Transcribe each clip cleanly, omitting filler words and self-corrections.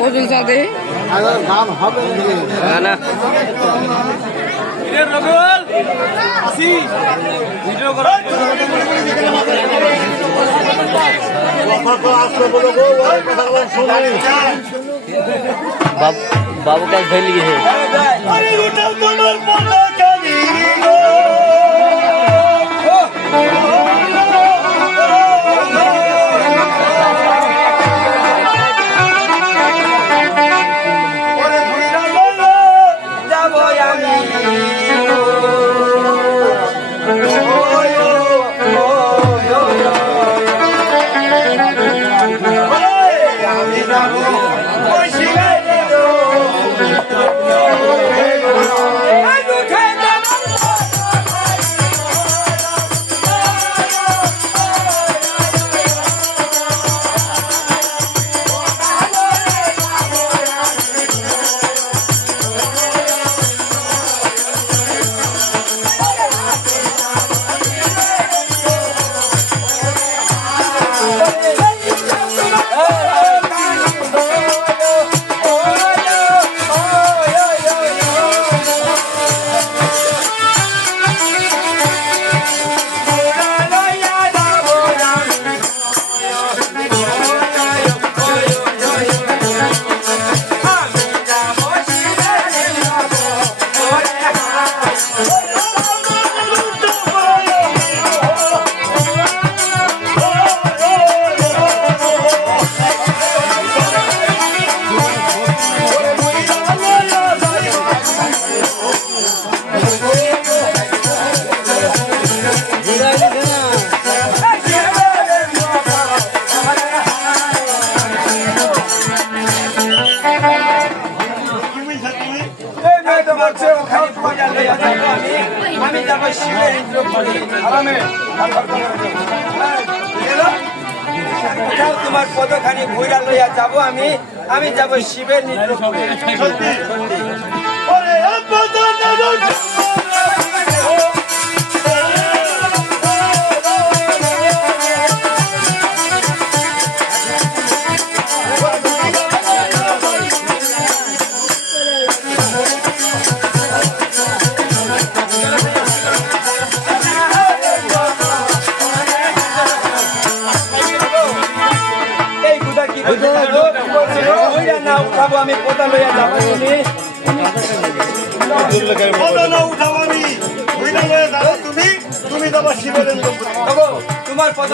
ওজন চাঁদে দাম হবে না বাবু কাজ ধরে গেছে আমি যাবো শিবের তোমার পদখানি ঘুরা লইয়া যাবো আমি যাবো শিবের নৃত্য আমি পদা লইয়া যাবো তুমি যাবো শিবের তোমার পদ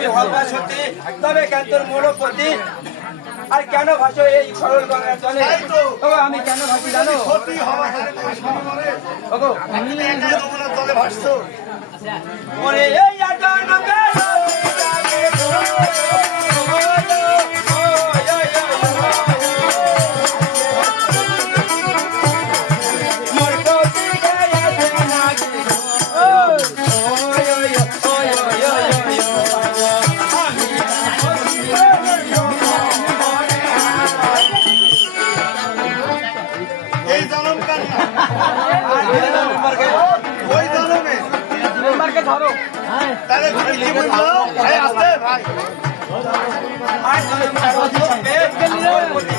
আমি হবা সত্যি, তবে কেন তোর মূলপতি? আর কেন ভাসো এই সরল গঙ্গার জলে? ওগো আমি কেন ভাসি জানো? ওগো তলে ভাসছো ওরে এই আটা নৌকা এই জনম কান ওই জনমে ধরো তাহলে তুমি কি বলছো ভাই আসতে ভাই আর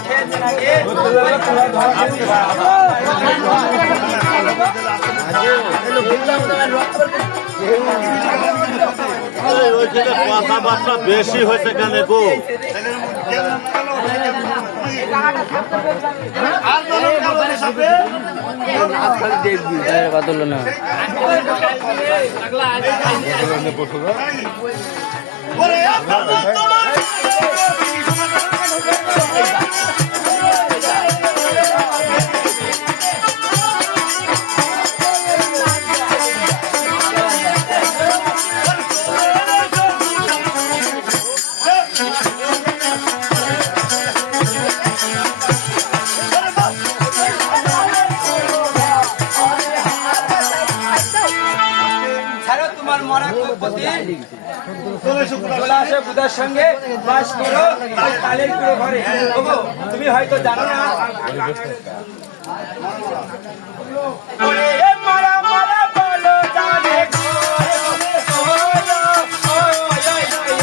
খেয়েছে নাকি কথাবার্তা বেশি হয়েছে কেন গো? আর জনম কালের সাথে ওরে আপনার তোমার ছাড়ো তোমার মরা কুপতি চলে শুক্র চলে আসে বুধার সঙ্গে বাস করো আর তালের পুরো ঘরে। ওগো তুমি হয়তো জানো না ওরে এ মরা মরা বলো জানে ঘরে ওলো, ওই, ওই, ওই,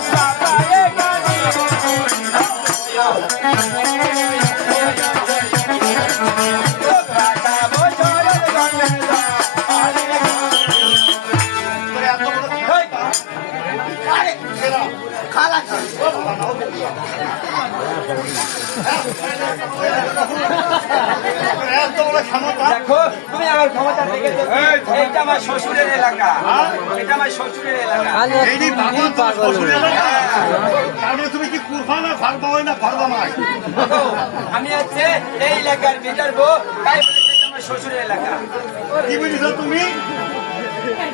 বাবা এ গানি এত বড় ক্ষমতা দেখো তুমি আমার ক্ষমতা দেখেছো? এইটা আমার শ্বশুরের এলাকা, এটা আমার শ্বশুরের এলাকা। এই যে পাগল তোমার শ্বশুর এলাকা তার মানে তুমি কি কুরফা না ঘর বাবাই না ঘর বাবাই দেখো, আমি হচ্ছে এই এলাকার বিচার বউ, তাই বলেছে এটা আমার শ্বশুরের এলাকা। কি বুঝেছো তুমি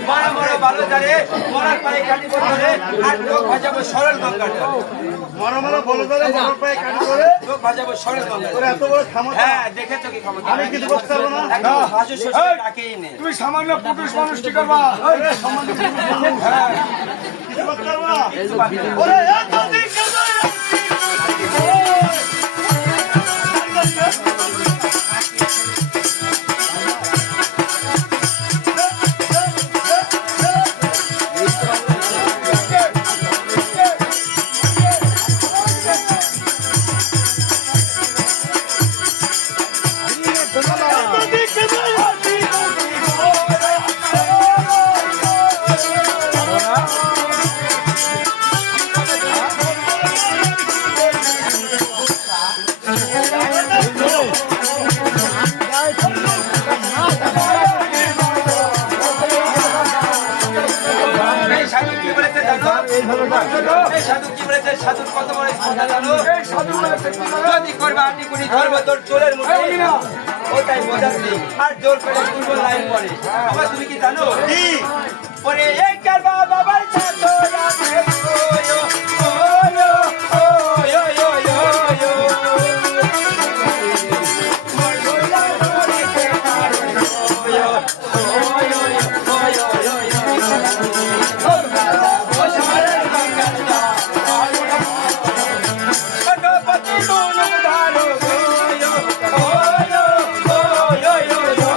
মরা মরা ভালো জানে মরার পায়ে কাটি পড়ে আর লোক ভাজাবো সরল গঙ্গার জল। মরা মরা বলে ধরে মরার পায়ে কাটি করে লোক ভাজাবো সরল গঙ্গার জল। তোর এত বড় ক্ষমতা হ্যাঁ দেখেছো কি ক্ষমতা? আমি কিছু করতে পারবো না একদম ভাসু শ্বশুর ডাকেই নে। তুমি সামান্য পুরুষ মানুষ কি করবা সামান্য হ্যাঁ কিছু করতে পারবো না ওরে এত দিন এই সাধু কি বলেছে জানো? এই সাধু কি বলেছে? সাধুর কত বড় কথা জানো? যদি করবে আটি কুড়ি ধরবো তোর চোরের মুখে ওটাই বোঝাচ্ছি আর জোর করে পূর্ব লাইন পরে। আবার তুমি কি জানো? কি ওরে এই কারবা বাবার ছাতো আছে ওয়ো ওয়ো ওয়ো ওয়ো ওয়ো মোর গোলা ধরে কে কারো ওয়ো ওয়ো ওয়ো ওয়ো ও বাবা ও সারে গঙ্গা পতি মন ধারো ওয়ো ওয়ো ওয়ো ওয়ো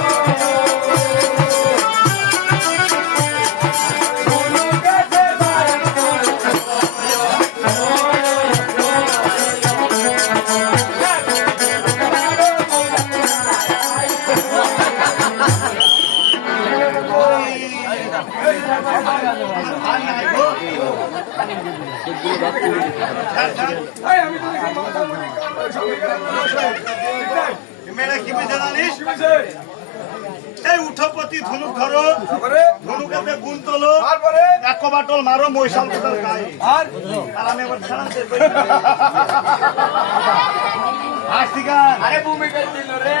মেয়েরা কি বুঝে জানিস এই উঠপতি ধনুক ধরো, তারপরে ধনুকেতে গুণ তোলো, তারপরে এক বাটল মারো মহিষাল কোটার গায়ে। আর আর আমি এবার ছাড়াতে আসছি গান। আরে ভূমিকা দিল রে